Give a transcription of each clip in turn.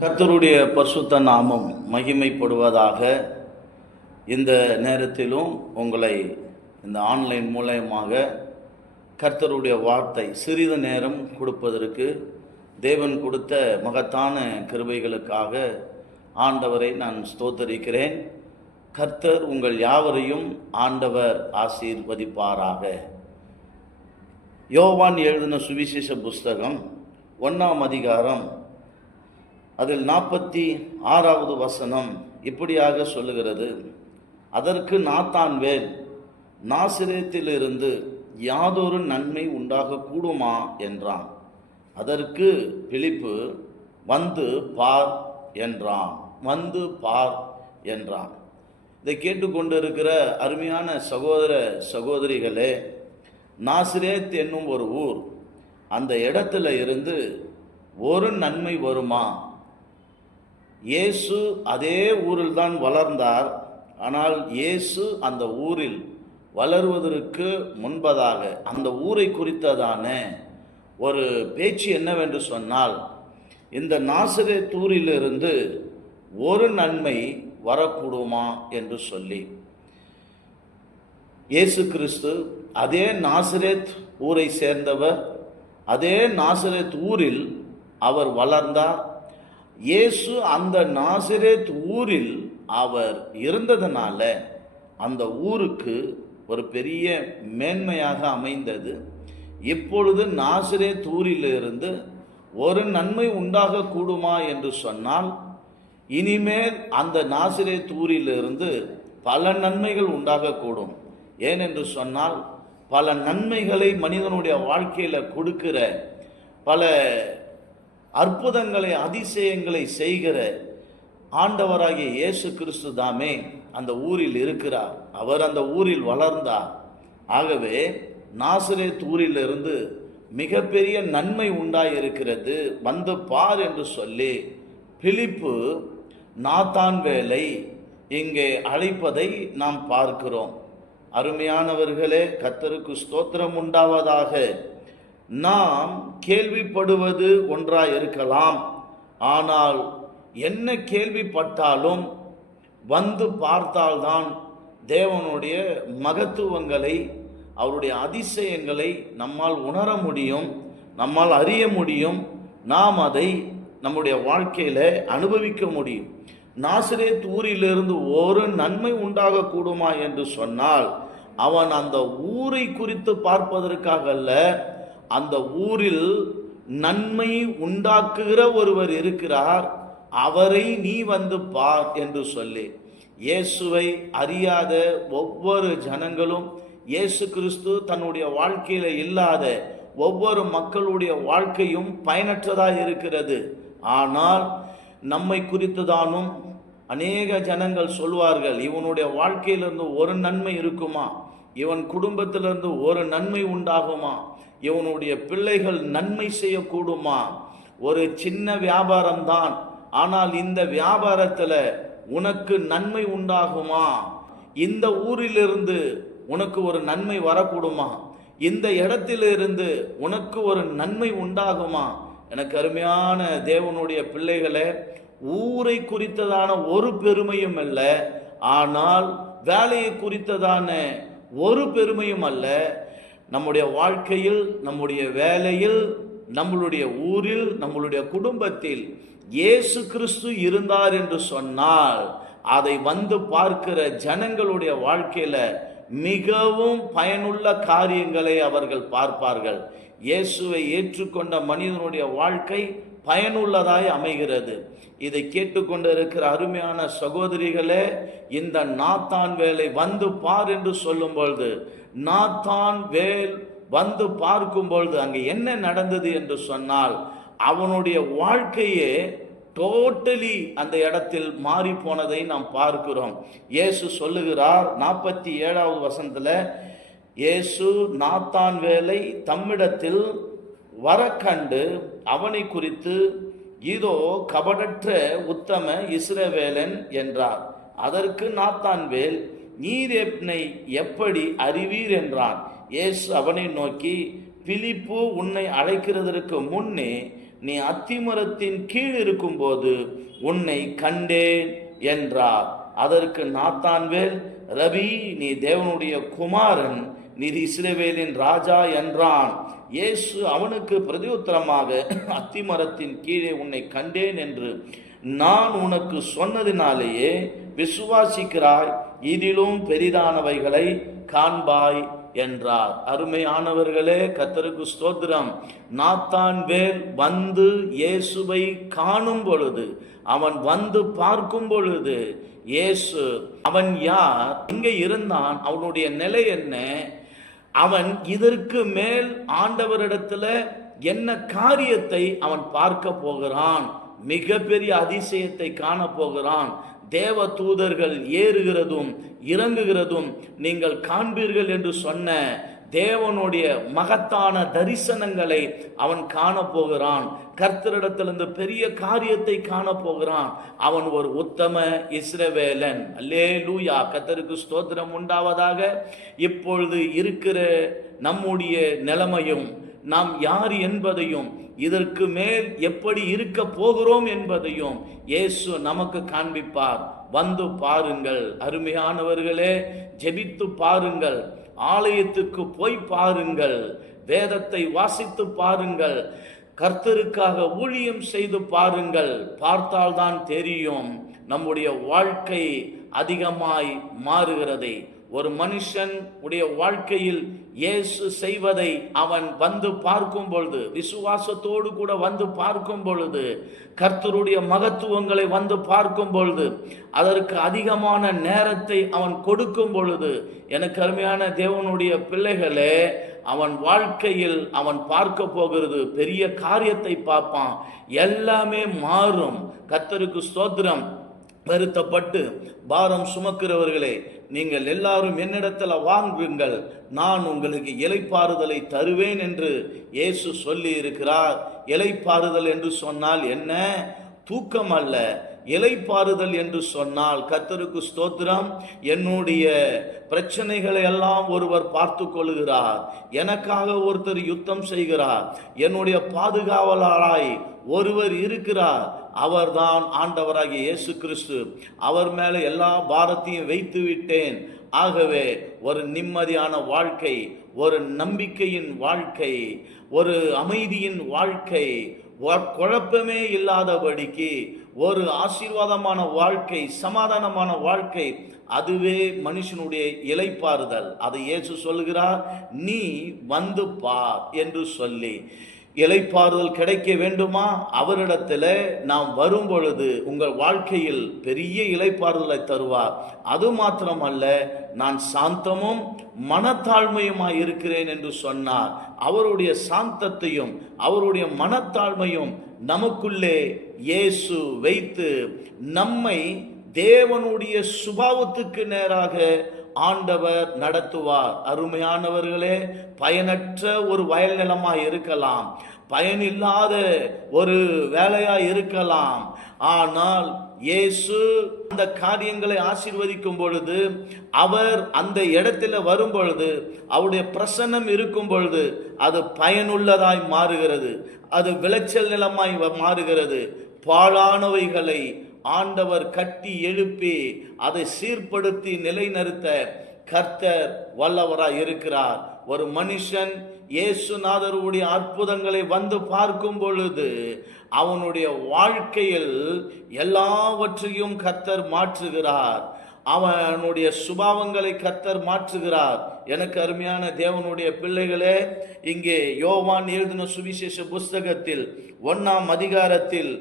கர்த்தருடைய பரிசுத்த நாமம் மகிமைப்படுவதாக. இந்த நேரத்திலும் உங்களை இந்த ஆன்லைன் மூலமாக கர்த்தருடைய வார்த்தை சிறிது நேரம் கொடுப்பதற்கு தேவன் கொடுத்த மகத்தான கிருபைகளுக்காக ஆண்டவரை நான் ஸ்தோத்தரிக்கிறேன். கர்த்தர் உங்கள் யாவரையும் ஆண்டவர் ஆசீர்வதிப்பாராக. யோவான் எழுதின சுவிசேஷ புஸ்தகம் 1ஆம் அதிகாரம் அதில் 46வது வசனம் இப்படியாக சொல்லுகிறது: அதற்கு நாத்தான்வேல், நாசரேத்திலிருந்து யாதொரு நன்மை உண்டாக கூடுமா என்றான். அதற்கு பிலிப்பு, வந்து பார் என்றான். இதை கேட்டுக்கொண்டிருக்கிற அருமையான சகோதர சகோதரிகளே, நாசரேத் என்னும் ஒரு ஊர், அந்த இடத்துல இருந்து ஒரு நன்மை வருமா? இயேசு அதே ஊரில் தான் வளர்ந்தார். ஆனால் இயேசு அந்த ஊரில் வளருவதற்கு முன்பதாக அந்த ஊரை குறித்ததான ஒரு பேச்சு என்னவென்று சொன்னால், இந்த நாசரேத் ஊரிலிருந்து ஒரு நன்மை வரக்கூடுமா என்று சொல்லி, இயேசு கிறிஸ்து அதே நாசரேத் ஊரை சேர்ந்தவர். அதே நாசரேத் ஊரில் அவர் வளர்ந்தார். இயேசு அந்த நாசரேத் ஊரில் அவர் இருந்ததனால அந்த ஊருக்கு ஒரு பெரிய மேன்மையாக அமைந்தது. இப்பொழுது நாசரேத் ஊரிலிருந்து ஒரு நன்மை உண்டாக கூடுமா என்று சொன்னால், இனிமேல் அந்த நாசரேத் ஊரிலிருந்து பல நன்மைகள் உண்டாகக்கூடும். ஏனென்று சொன்னால், பல நன்மைகளை மனிதனுடைய வாழ்க்கையில் கொடுக்கிற, பல அற்புதங்களை அதிசயங்களை செய்கிற ஆண்டவராகிய இயேசு கிறிஸ்து தாமே அந்த ஊரில் இருக்கிறார். அவர் அந்த ஊரில் வளர்ந்தார். ஆகவே நாசரேத் ஊரிலிருந்து மிகப்பெரிய நன்மை உண்டாயிருக்கிறது, வந்து பார் என்று சொல்லி பிலிப்பு நாத்தான்வேலை இங்கே அழைப்பதை நாம் பார்க்கிறோம். அருமையானவர்களே, கர்த்தருக்கு ஸ்தோத்திரம் உண்டாவதாக. நாம் கேள்விப்படுவது ஒன்றாய் இருக்கலாம், ஆனால் என்ன கேள்விப்பட்டாலும் வந்து பார்த்தால்தான் தேவனுடைய மகத்துவங்களை, அவருடைய அதிசயங்களை நம்மால் உணர முடியும், நம்மால் அறிய முடியும், நாம் அதை நம்முடைய வாழ்க்கையில் அனுபவிக்க முடியும். நாசரேத் ஊரிலிருந்து ஒரு நன்மை உண்டாக கூடுமா என்று சொன்னால், அவன் அந்த ஊரை குறித்து பார்ப்பதற்காக அல்ல, அந்த ஊரில் நன்மை உண்டாக்குகிற ஒருவர் இருக்கிறார், அவரை நீ வந்து பார் என்று சொல்லி. இயேசுவை அறியாத ஒவ்வொரு ஜனங்களும், இயேசு கிறிஸ்து தன்னுடைய வாழ்க்கையில இல்லாத ஒவ்வொரு மக்களுடைய வாழ்க்கையும் பயனற்றதாக இருக்கிறது. ஆனால் நம்மை குறித்துதானும் அநேக ஜனங்கள் சொல்வார்கள், இவனுடைய வாழ்க்கையிலிருந்து ஒரு நன்மை இருக்குமா, இவன் குடும்பத்திலிருந்து ஒரு நன்மை உண்டாகுமா, இவனுடைய பிள்ளைகள் நன்மை செய்யக்கூடுமா, ஒரு சின்ன வியாபாரம்தான், ஆனால் இந்த வியாபாரத்தில் உனக்கு நன்மை உண்டாகுமா, இந்த ஊரிலிருந்து உனக்கு ஒரு நன்மை வரக்கூடுமா, இந்த இடத்திலிருந்து உனக்கு ஒரு நன்மை உண்டாகுமா? எனக்கு அருமையான தேவனுடைய பிள்ளைகளே, ஊரை குறித்ததான ஒரு பெருமையும் அல்ல, ஆனால் வேலையை குறித்ததான ஒரு பெருமையும் அல்ல. நம்முடைய வாழ்க்கையில், நம்முடைய வேலையில், நம்மளுடைய ஊரில், நம்மளுடைய குடும்பத்தில் இயேசு கிறிஸ்து இருந்தார் என்று சொன்னால், அதை வந்து பார்க்கிற ஜனங்களுடைய வாழ்க்கையில மிகவும் பயனுள்ள காரியங்களை அவர்கள் பார்ப்பார்கள். இயேசுவை ஏற்றுக்கொண்ட மனிதனுடைய வாழ்க்கை பயனுள்ளதாய் அமைகிறது. இதை கேட்டுக்கொண்டு இருக்கிற அருமையான சகோதரிகளே, இந்த நாத்தான்வேலை வந்து பார் என்று சொல்லும் பொழுது, நாத்தான்வேல் வந்து பார்க்கும் பொழுது அங்கே என்ன நடந்தது என்று சொன்னால், அவனுடைய வாழ்க்கையே டோட்டலி அந்த இடத்தில் மாறி போனதை நாம் பார்க்கிறோம். இயேசு சொல்லுகிறார் 47வது வசனத்துல, இயேசு நாத்தான்வேலை தம்மிடத்தில் வர கண்டு அவனை குறித்து, இதோ கபடற்ற உத்தம இஸ்ரவேலன் என்றார். அதற்கு நாத்தான்வேல், நீர் என்னை எப்படி அறிவீர் என்றான். இயேசு அவனை நோக்கி, பிலிப்பு உன்னை அழைக்கிறதற்கு முன்னே நீ அத்திமரத்தின் கீழ் இருக்கும்போது உன்னை கண்டேன் என்றார். அதற்கு நாத்தான்வேல், ரபி, நீ தேவனுடைய குமாரன், நீர் இஸ்ரவேலின் ராஜா என்றான். இயேசு அவனுக்கு பிரதியுத்தரமாக, அத்திமரத்தின் கீழே உன்னை கண்டேன் என்று நான் உனக்கு சொன்னதினாலேயே விசுவாசிக்கிறாய், இதிலும் பெரிதானவைகளை காண்பாய் என்றார். அருமையானவர்களே, கர்த்தருக்கு ஸ்தோத்திரம். நாத்தான்வேல் வந்து இயேசுவை காணும் பொழுது, அவன் வந்து பார்க்கும் பொழுது, இயேசு அவன் யார், எங்கே இருந்தான், அவனுடைய நிலை என்ன, அவன் இதற்கு மேல் ஆண்டவரிடத்துல என்ன காரியத்தை அவன் பார்க்க போகிறான், மிகப்பெரிய அதிசயத்தை காண போகிறான். தேவ தூதர்கள் ஏறுகிறதும் இறங்குகிறதும் நீங்கள் காண்பீர்கள் என்று சொன்ன தேவனுடைய மகத்தான தரிசனங்களை அவன் காணப்போகிறான். கர்த்தரிடத்திலிருந்து பெரிய காரியத்தை காணப்போகிறான். அவன் ஒரு உத்தம இஸ்ரவேலன். அல்லேலூயா, கர்த்தருக்கு ஸ்தோத்திரம் உண்டாவதாக. இப்பொழுது இருக்கிற நம்முடைய நிலைமையும், நாம் யார் என்பதையும், இதற்கு மேல் எப்படி இருக்க போகிறோம் என்பதையும் இயேசு நமக்கு காண்பிப்பார். வந்து பாருங்கள் அருமையானவர்களே, ஜெபித்து பாருங்கள், ஆலயத்துக்கு போய் பாருங்கள், வேதத்தை வாசித்து பாருங்கள், கர்த்தருக்காக ஊழியம் செய்து பாருங்கள். பார்த்தால்தான் தெரியும் நம்முடைய வாழ்க்கை அதிகமாய் மாறுகிறதை. ஒரு மனுஷன் உடைய வாழ்க்கையில் இயேசு செய்வதை அவன் வந்து பார்க்கும் பொழுது, விசுவாசத்தோடு கூட வந்து பார்க்கும் பொழுது, கர்த்தருடைய மகத்துவங்களை வந்து பார்க்கும் பொழுது, அதற்கு அதிகமான நேரத்தை அவன் கொடுக்கும் பொழுது, எனக்கு அருமையான தேவனுடைய பிள்ளைகளே, அவன் வாழ்க்கையில் அவன் பார்க்க போகிறது பெரிய காரியத்தை பார்ப்பான். எல்லாமே மாறும். கர்த்தருக்கு ஸ்தோத்திரம். வருத்தப்பட்டு பாரம் சுமக்கிறவர்களே, நீங்கள் எல்லாரும் என்னிடத்தில் வாங்குங்கள், நான் உங்களுக்கு இளைப்பாறுதலை தருவேன் என்று இயேசு சொல்லி இருக்கிறார். இளைப்பாறுதல் என்று சொன்னால் என்ன? தூக்கம் அல்ல. இளைப்பாறுதல் என்று சொன்னால், கர்த்தருக்கு ஸ்தோத்திரம், என்னுடைய பிரச்சனைகளை எல்லாம் ஒருவர் பார்த்து கொள்கிறார், எனக்காக ஒருத்தர் யுத்தம் செய்கிறார், என்னுடைய பாதுகாவலராய் ஒருவர் இருக்கிறார், அவர்தான் ஆண்டவராகிய இயேசு கிறிஸ்து. அவர் மேலே எல்லா பாரத்தையும் வைத்து விட்டேன். ஆகவே ஒரு நிம்மதியான வாழ்க்கை, ஒரு நம்பிக்கையின் வாழ்க்கை, ஒரு அமைதியின் வாழ்க்கை, குழப்பமே இல்லாதபடிக்கு ஒரு ஆசீர்வாதமான வாழ்க்கை, சமாதானமான வாழ்க்கை, அதுவே மனுஷனுடைய இளைப்பாறுதல். அதை இயேசு சொல்லுகிறார், நீ வந்து பார் என்று சொல்லி. இளைப்பாறுதல் கிடைக்க வேண்டுமா? அவரிடத்தில் நாம் வரும் பொழுது உங்கள் வாழ்க்கையில் பெரிய இளைப்பாறுதலை தருவார். அது மாத்திரமல்ல, நான் சாந்தமும் மனத்தாழ்மையுமாய் இருக்கிறேன் என்று சொன்னார். அவருடைய சாந்தத்தையும் அவருடைய மனத்தாழ்மையும் நமக்குள்ளே இயேசு வைத்து நம்மை தேவனுடைய சுபாவத்துக்கு நேராக ஆண்டவர் நடத்துவார். அருமையானவர்களே, பயனற்ற ஒரு வயல் நிலமாய் இருக்கலாம், பயனில்லாத ஒரு வேலையாய் இருக்கலாம், ஆனால் இயேசு அந்த காரியங்களை ஆசீர்வதிக்கும் பொழுது, அவர் அந்த இடத்துல வரும் பொழுது, அவருடைய பிரசன்னம் இருக்கும் பொழுது, அது பயனுள்ளதாய் மாறுகிறது, அது விளைச்சல் நிலமாய் மாறுகிறது. பாழானவைகளை ஆண்டவர் கட்டி எழுப்பி அதை சீர்படுத்தி நிலைநிறுத்த கர்த்தர் வல்லவராய் இருக்கிறார். ஒரு மனுஷன் இயேசுநாதருடைய அற்புதங்களை வந்து பார்க்கும் பொழுது அவனுடைய வாழ்க்கையில் எல்லாவற்றையும் கர்த்தர் மாற்றுகிறார். அவனுடைய சுபாவங்களை கர்த்தர் மாற்றுகிறார். எனக்கு அருமையான தேவனுடைய பிள்ளைகளே, இங்கே யோவான் எழுதின சுவிசேஷ புஸ்தகத்தில் 1ஆம் அதிகாரத்தில்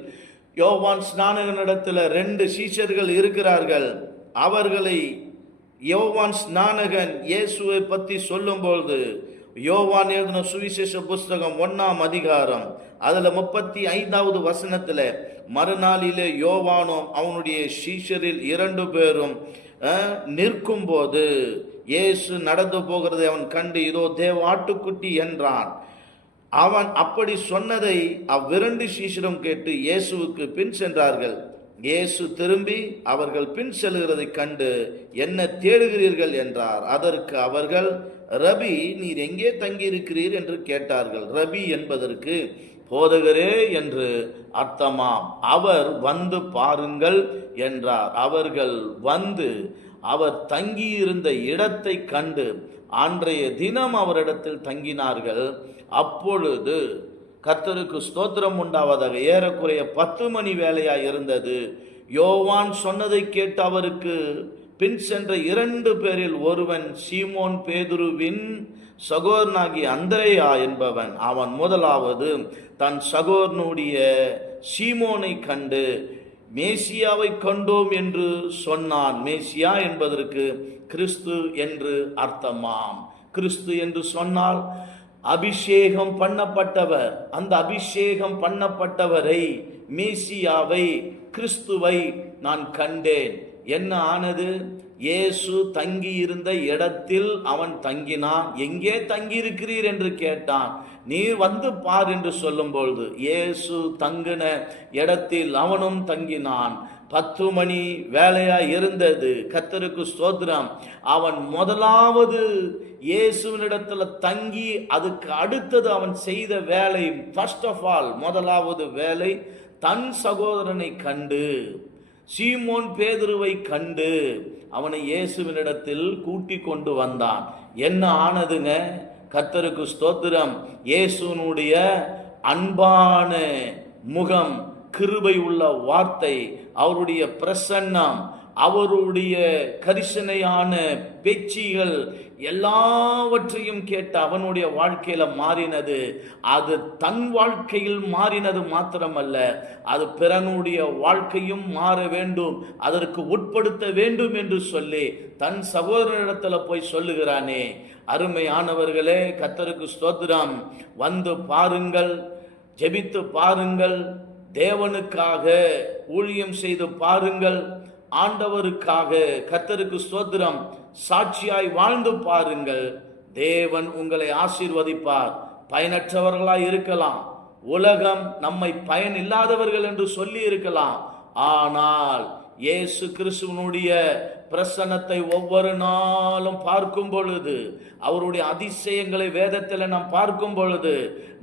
யோவான் ஸ்நானகனிடத்தில் 2 சீஷர்கள் இருக்கிறார்கள். அவர்களை யோவான் ஸ்நானகன் இயேசுவை பற்றி சொல்லும்பொழுது, யோவான் எழுதின சுவிசேஷ புஸ்தகம் 1ஆம் அதிகாரம் அதில் 35வது வசனத்தில், மறுநாளிலே யோவானும் அவனுடைய சீஷரில் 2 பேரும் நிற்கும் போது இயேசு நடந்து போகிறதை அவன் கண்டு, இதோ தேவ ஆட்டுக்குட்டி என்றான். அவன் அப்படி சொன்னதை அவ்விரண்டு சீஷரும் கேட்டு இயேசுவுக்கு பின் சென்றார்கள். இயேசு திரும்பி அவர்கள் பின் செல்கிறதை கண்டு, என்ன தேடுகிறீர்கள் என்றார். அதற்கு அவர்கள், ரபி, நீர் எங்கே தங்கியிருக்கிறீர் என்று கேட்டார்கள். ரபி என்பதற்கு போதகரே என்று அர்த்தமாம். அவர் வந்து பாருங்கள் என்றார். அவர்கள் வந்து அவர் தங்கியிருந்த இடத்தை கண்டு அன்றைய தினம் அவரிடத்தில் தங்கினார்கள். அப்பொழுது கர்த்தருக்கு ஸ்தோத்திரம் உண்டாவதாக ஏறக்குறைய 10 மணி வேளையாய் இருந்தது. யோவான் சொன்னதை கேட்டு அவருக்கு பின் சென்ற 2 பேரில் ஒருவன் சீமோன் பேதுருவின் சகோதரனாகிய அந்திரேயா என்பவன். அவன் முதலாவது தன் சகோதரனுடைய சீமோனை கண்டு மேசியாவை கண்டோம் என்று சொன்னான். மேசியா என்பதற்கு கிறிஸ்து என்று அர்த்தமாம். கிறிஸ்து என்று சொன்னால் அபிஷேகம் பண்ணப்பட்டவர். அந்த அபிஷேகம் பண்ணப்பட்டவரை, மேசியாவை, கிறிஸ்துவை நான் கண்டேன். என்ன ஆனது? இயேசு தங்கி இருந்த இடத்தில் அவன் தங்கினான். எங்கே தங்கி இருக்கிறீர் என்று கேட்டான். நீர் வந்து பார் என்று சொல்லும் பொழுது இயேசு தங்கின இடத்தில் அவனும் தங்கினான். 10 மணி வேலையா இருந்தது. கர்த்தருக்கு ஸ்தோத்திரம். அவன் முதலாவது இயேசுவினிடத்துல தங்கி அதுக்கு அடுத்தது அவன் செய்த வேலை, ஃபர்ஸ்ட் ஆஃப் ஆல் முதலாவது வேலை, தன் சகோதரனை கண்டு, சீமோன் பேதுருவை கண்டு அவனை இயேசுவினிடத்தில் கூட்டி கொண்டு வந்தான். என்ன ஆனதுங்க? கர்த்தருக்கு ஸ்தோத்திரம். இயேசுனுடைய அன்பான முகம், கிருபை உள்ள வார்த்தை, அவருடைய பிரசன்னம், அவருடைய கரிசனையான பேச்சுகள் எல்லாவற்றையும் கேட்ட அவனுடைய வாழ்க்கையில மாறினது. அது தன் வாழ்க்கையில் மாறினது மாத்திரமல்ல, அது பிறனுடைய வாழ்க்கையும் மாற வேண்டும், அதற்கு உட்படுத்த வேண்டும் என்று சொல்லி தன் சகோதரனிடத்துல போய் சொல்லுகிறானே. அருமையானவர்களே, கர்த்தருக்கு ஸ்தோத்திரம். வந்து பாருங்கள், ஜெபித்து பாருங்கள், தேவனுக்காக ஊழியம் செய்து பாருங்கள், ஆண்டவருக்காக கர்த்தருக்கு ஸ்தோத்திரம் சாட்சியாய் வாழ்ந்து பாருங்கள். தேவன் உங்களை ஆசீர்வதிப்பார். பயனற்றவர்களாய் இருக்கலாம், உலகம் நம்மை பயன் இல்லாதவர்கள் என்று சொல்லி இருக்கலாம். ஆனால் இயேசு கிறிஸ்துவனுடைய பிரசன்னத்தை ஒவ்வொரு நாளும் பார்க்கும் பொழுது, அவருடைய அதிசயங்களை வேதத்தில் நாம் பார்க்கும் பொழுது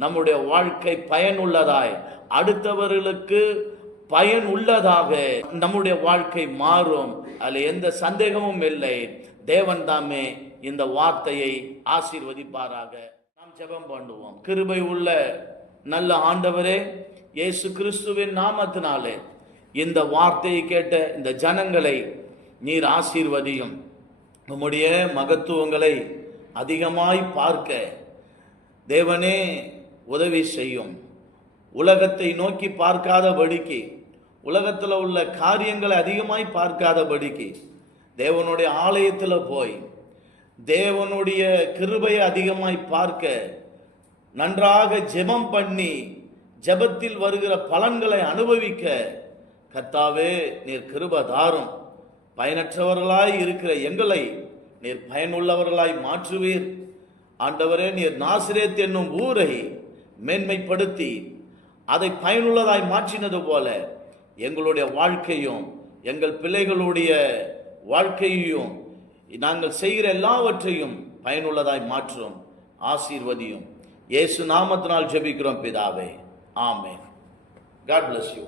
நம்முடைய வாழ்க்கை பயனுள்ளதாய், அடுத்தவர்களுக்கு பயன் உள்ளதாக நம்முடைய வாழ்க்கை மாறும். அதில் எந்த சந்தேகமும் இல்லை. தேவன் தாமே இந்த வார்த்தையை ஆசீர்வதிப்பாராக. நாம் ஜெபம் பண்ணுவோம். கிருபை உள்ள நல்ல ஆண்டவரே, இயேசு கிறிஸ்துவின் நாமத்தினாலே இந்த வார்த்தையை கேட்ட இந்த ஜனங்களை நீர் ஆசீர்வதியும். நம்முடைய மகத்துவங்களை அதிகமாய் பார்க்க தேவனே உதவி செய்யும். உலகத்தை நோக்கி பார்க்காதபடிக்கு, உலகத்தில் உள்ள காரியங்களை அதிகமாய் பார்க்காதபடிக்கு, தேவனுடைய ஆலயத்தில் போய் தேவனுடைய கிருபையை அதிகமாய் பார்க்க, நன்றாக ஜெபம் பண்ணி ஜெபத்தில் வருகிற பலன்களை அனுபவிக்க கர்த்தாவே நீர் கிருபை தாரும். பயனற்றவர்களாய் இருக்கிற எங்களை நீர் பயனுள்ளவர்களாய் மாற்றுவீர். ஆண்டவரே, நீர் நாசரேத் என்னும் ஊரை மேன்மைப்படுத்தி அதை பயனுள்ளதாய் மாற்றினது போல எங்களுடைய வாழ்க்கையும் எங்கள் பிள்ளைகளுடைய வாழ்க்கையையும் நாங்கள் செய்கிற எல்லாவற்றையும் பயனுள்ளதாய் மாற்றும். ஆசீர்வதியும். இயேசு நாமத்தினால் ஜெபிக்கிறோம் பிதாவே. ஆமென். God bless you.